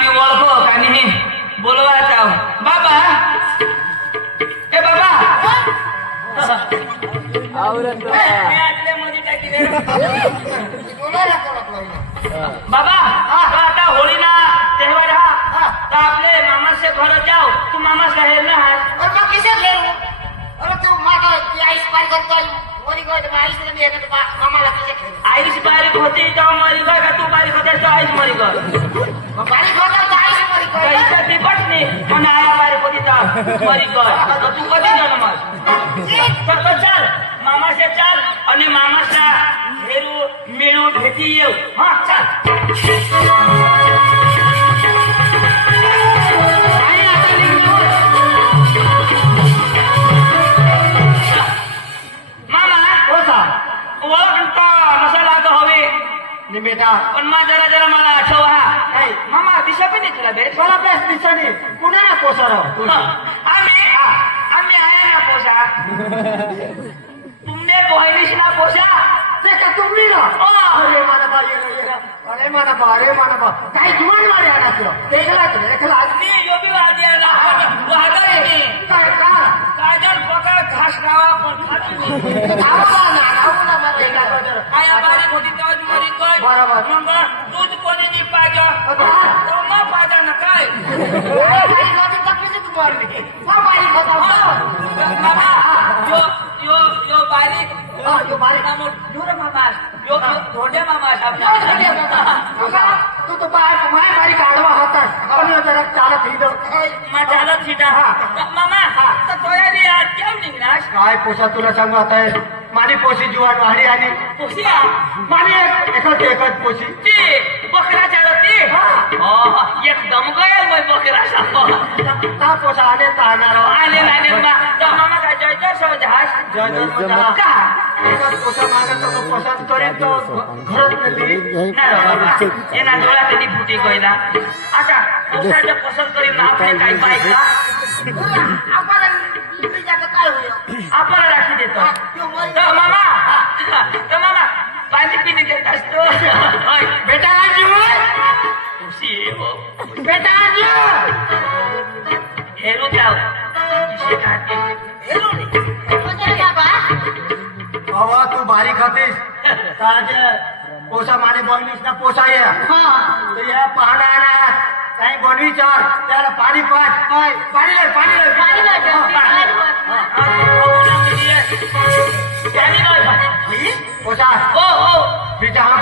मी ओळखो का नाही बोलवायचा बाबा ए बाबा बाबा आता होळी ना त्योहार हा तो आपले मामा से घर जाओ तू मामा से है ना और मैं किसे घेरू अरे तू माता की आईस पार करतो मोरी को आईस ने भी है तो मामा ला किसे घेरू आईस बारीक होती तो मरी का तू बारीक होता तो आईस मरी का बारीक होता तो आईस मरी को कैसे बिपट नहीं मन आया बारीक होती तो मरी का तो तू कधी जन्म तो चल मामा से चल आणि मामा से हेरू मिळू भेटी येऊ हा चल बेटा पण मा जरा जरा मला आठव हा मामा दिशा पण नाही तुला बे मला प्लस दिशा नाही पुन्हा ना पोसार आम्ही आहे ना पोसा तुमने बहिणीशी ना पोसा ते का तुम्ही ना अरे मानबा अरे मानबा काय जीवन मारे आना तुला एकला मी योगी वादी आला वादा नाही काय का काजल पकड घास रावा पण खाती आवा ना आया बारीक होती तेव्हा मरी काय बरोबर मग दूध कोणी नाही पाहिजे तो मग पाहिजे ना काय बारीक होती तपलीच तू मारली बारीक होता यो यो यो बारीक यो बारीक दूर मामा यो थोडे मामा तू तो माय बारीक आडवा होतास पण जरा चालत हिंदव मा चालत सीटा मामा तर तयारी केम निघणार काय पोसा तुला सांगू आता मारी पोशी जुवाड वाढी आणि पोसिया मारी एकच पोशी ती बकरा चालती एकदम गयल मग बकरा सांगतो का पोसा आले ताणार आले नाही मामा काय जयकर सवजास जय का एकच पोसा मागत तो पसंत करीत तो घरात नेली एना डोळा कधी फुटी गयला आता पोसाच्या पसंत करीत आपले काही पाहिजे आपल्याला राखी देतो तर मामा पाणी पिणी देत असतो बेटा बेटा हेरू जाऊ हवा तू बारीक खातीस ताजे पोसा माने बनवीस ना पोसा ये तो ये पाहणा ना काही बनवी चार त्याला पाणी पाणी पोसा ओ ओ बेटा हा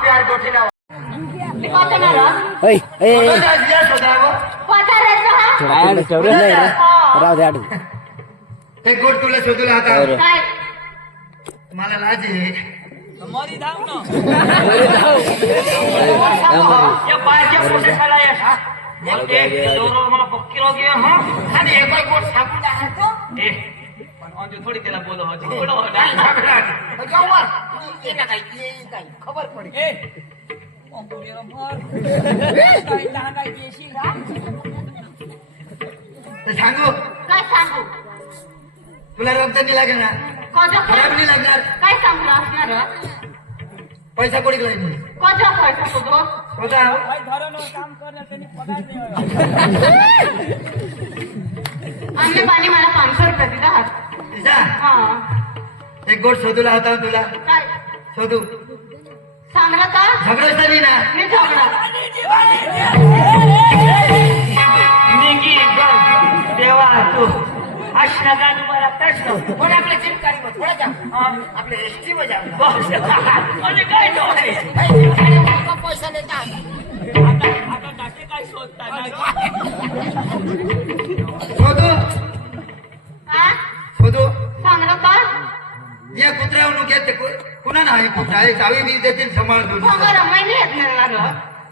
प्यार गोठी ना ते गोट तुला शोधूला आता मला लाज आहे मरी धाव ना या बाहेरच्या पोशाखाला मला पक्की रोगी आणि एक बाई गोट सांगून टाकायचो पण थोडी त्याला बोल खबर पडे सांगू काय सांगू तुला रक्त नाही लागणार खराब नाही लागणार काय सांगू असणार पैसा कोणी लागेल कजा पैसा तुझं होता काम करणार त्यांनी पगार नाही अन्य पाणी मला 500 रुपये दिला हात हा एक गोट शोधूला होता तुला काय शोधू सांगला का झगडोच नाही ना मी झगडा निगी देवा तू अशा गाडी मला प्रश्न पण आपल्या चिमकारी थोडा जा आपल्या एसटी वर जा आणि काय पैसा देता आता टाके काय शोधता शोधू हा शोधू सांगला का या कुत्र्यावर घेते कुणा नाही कुत्रा आहे चावी बी देतील सांभाळून महिने येत नाही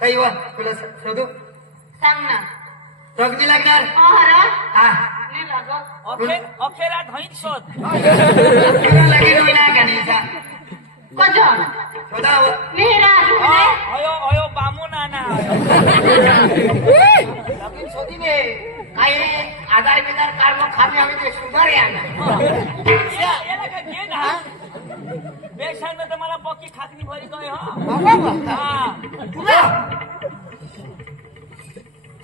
काही वा तुला शोधू सांग ना रगणी लागणार हरा हा नाही लागत अखेरा धैत शोध तुला लागेल विना गाणीचा कजा शोधावं मेरा अयो अयो बामू नाना लगीन शोधी दे काही आधार बिधार काढ मग खामी आम्ही ते सुधार या याला काय घे ना बेशान तर मला पक्की खाकरी भरी गय हा तुला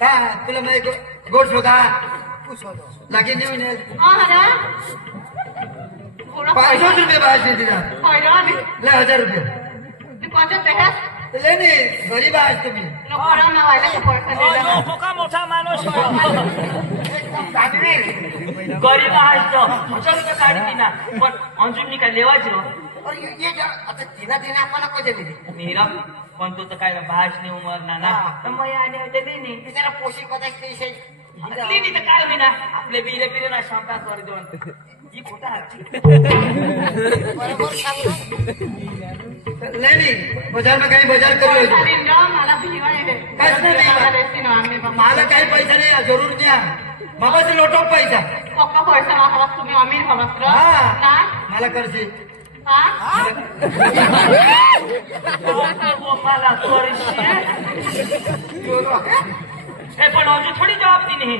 तुला मैं गोड शोधा लागे नहीं मिळेल हा ना थोडं 500 रुपये बाहेर दिला पैसा आम्ही ले 1000 रुपये तू कोणत्या पेहास ले नाही गरीब आहेस तुम्ही नको राव ना व्हायला पैसा दिला मोका मोठा माणूस चांगली गरीब आहेस तो 1000 रुपये काढती ना पण अंजुनी काय लेवायचं और ये जो आता तिला देना आपण कधी दिली मेरा पण तू तर काय भाष नाही उमरना ना तर मग आले होते नाही बिचारा पोशी कदाच ते लिहिली तर काय विना आपले बिरे बिरे ना शांता कर दोन ही खोटा बरोबर सांगू नाही बाजार में काही बाजार करू खाली न मला भिवाय काहीच नाही मला काही पैसा नाही जरूर द्या बाबाचे लोटो पैसा पक्का पैसा मागला तुम्ही अमीर हवास ना हा मला करशील हा मला हे पण अजून थोडी जबाब दिली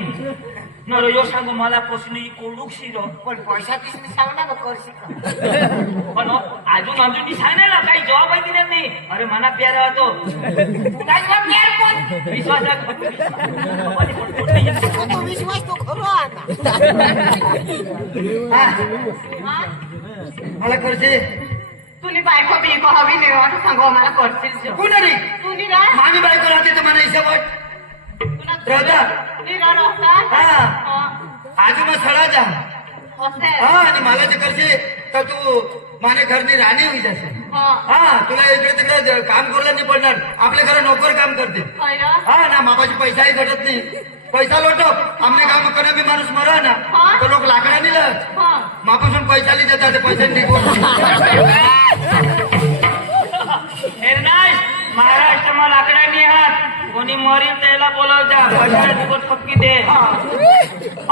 नरो यो सांगू मला प्रश्न कोडूक शिरो पण पैसा तिसरी सांगला ना करशील पण अजून अजून सांगायला काही जबाब दिले नाही अरे मना प्यार होतो विश्वास विश्वास तो खरो मला करशील तुम्ही बायको बिको हवी नाही असं सांगू मला करशील कुणारी तुम्ही ना मामी बायको राहते तर मला हिशोबट राहता तुम्ही रस्ता हा आजू मग सळा जा असे हा आणि मला जे करशील तर तू माझ्या घरनी राणी होई जाशील हा तुला इकडे तिकडे काम करून नाही पडणार आपल्या घरात नोकर काम करते हा ना बाबाची पैसाही घटत नाही पैसा लोटो आमने काम करा मी माणूस मरा ना तो लोक लाकडा दिलं मापासून पैसा लिहित जाते पैसे निघून महाराष्ट्र मा लाकडा मी आहात कोणी मरीन त्याला बोलावता पैसा दिवस फक्की दे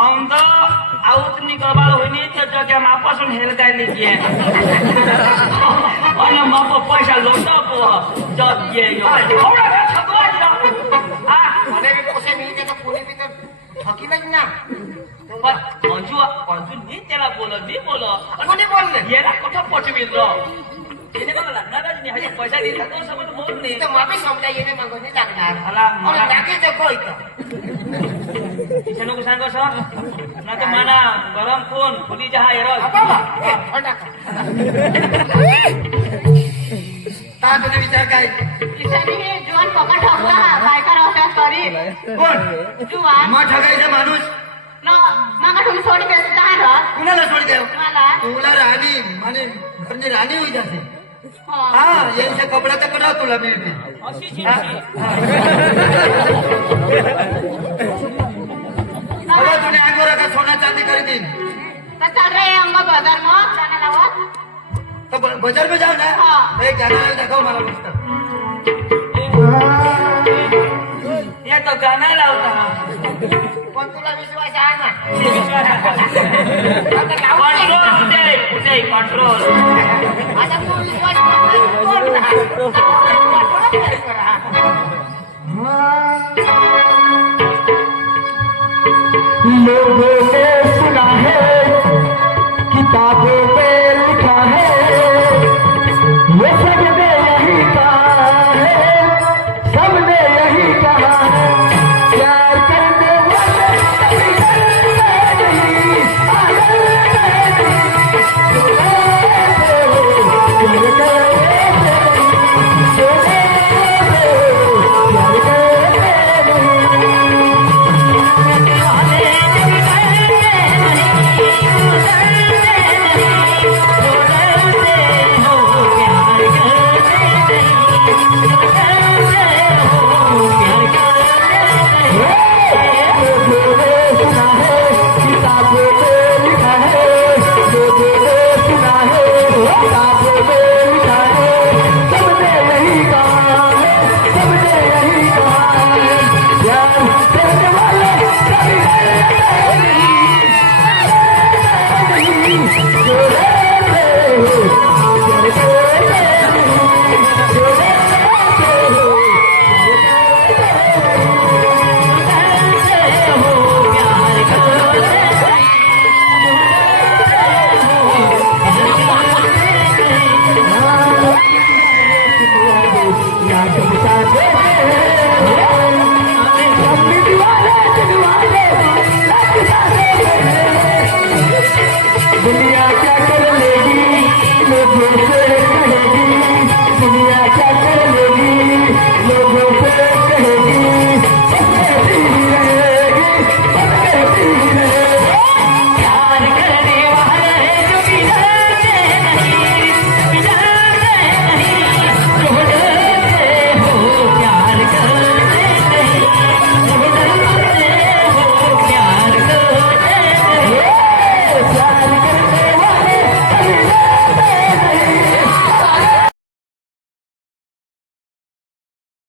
औंद आऊत नि गबाळ होईनी तर जग्या मापासून हेल काय लिखी आहे आणि माप पैसा लोटा पो जग ये थोडा का ठगवायचं हा મને બી પોસે મિલતે તો કોની બી તો ઠકી જ ના पण अजून मी त्याला बोलत मी बोल कोणी बोलले याला कुठं पटविल तिने बघा लागणारच नाही हजे पैसा दिला तो समज बोल नाही તો માપી સમજાય એને માંગો નહીં लागणार मला અને લાગે છે કોઈ તો तिथे नको सांगो सर ना तर मला गरम कोण खुली जहा एरल બાબા એ ઠંડા ता तुने विचार काय किसानी हे जुवान पका ठगला बायका राहत्या सॉरी कोण जुवान मग ठगायचा माणूस न मागा तुम्ही सोडी बेस दहा कुणाला सोड देव मला तुला राणी म्हणजे घरनी राणी होई जाते हो हा यांच्या कपड्याचा कडा तुला मिळते अशी चिंती बाबा तुने आगोरा का सोना चांदी कर दी तर चाल रे अंग बाजार मग जाना लावत तो बाजार में जाओ ना हाँ। एक गाना दाखव मला मस्त ये तो गाना लावता पण तुला विश्वास आहे ना कंट्रोल कुठे कंट्रोल आता तू विश्वास कोण लोगों ने सुना है किताबों में लिखा है ये सबने यही कहा है सबने यही कहा है प्यार करने वाले कभी डरते नहीं जो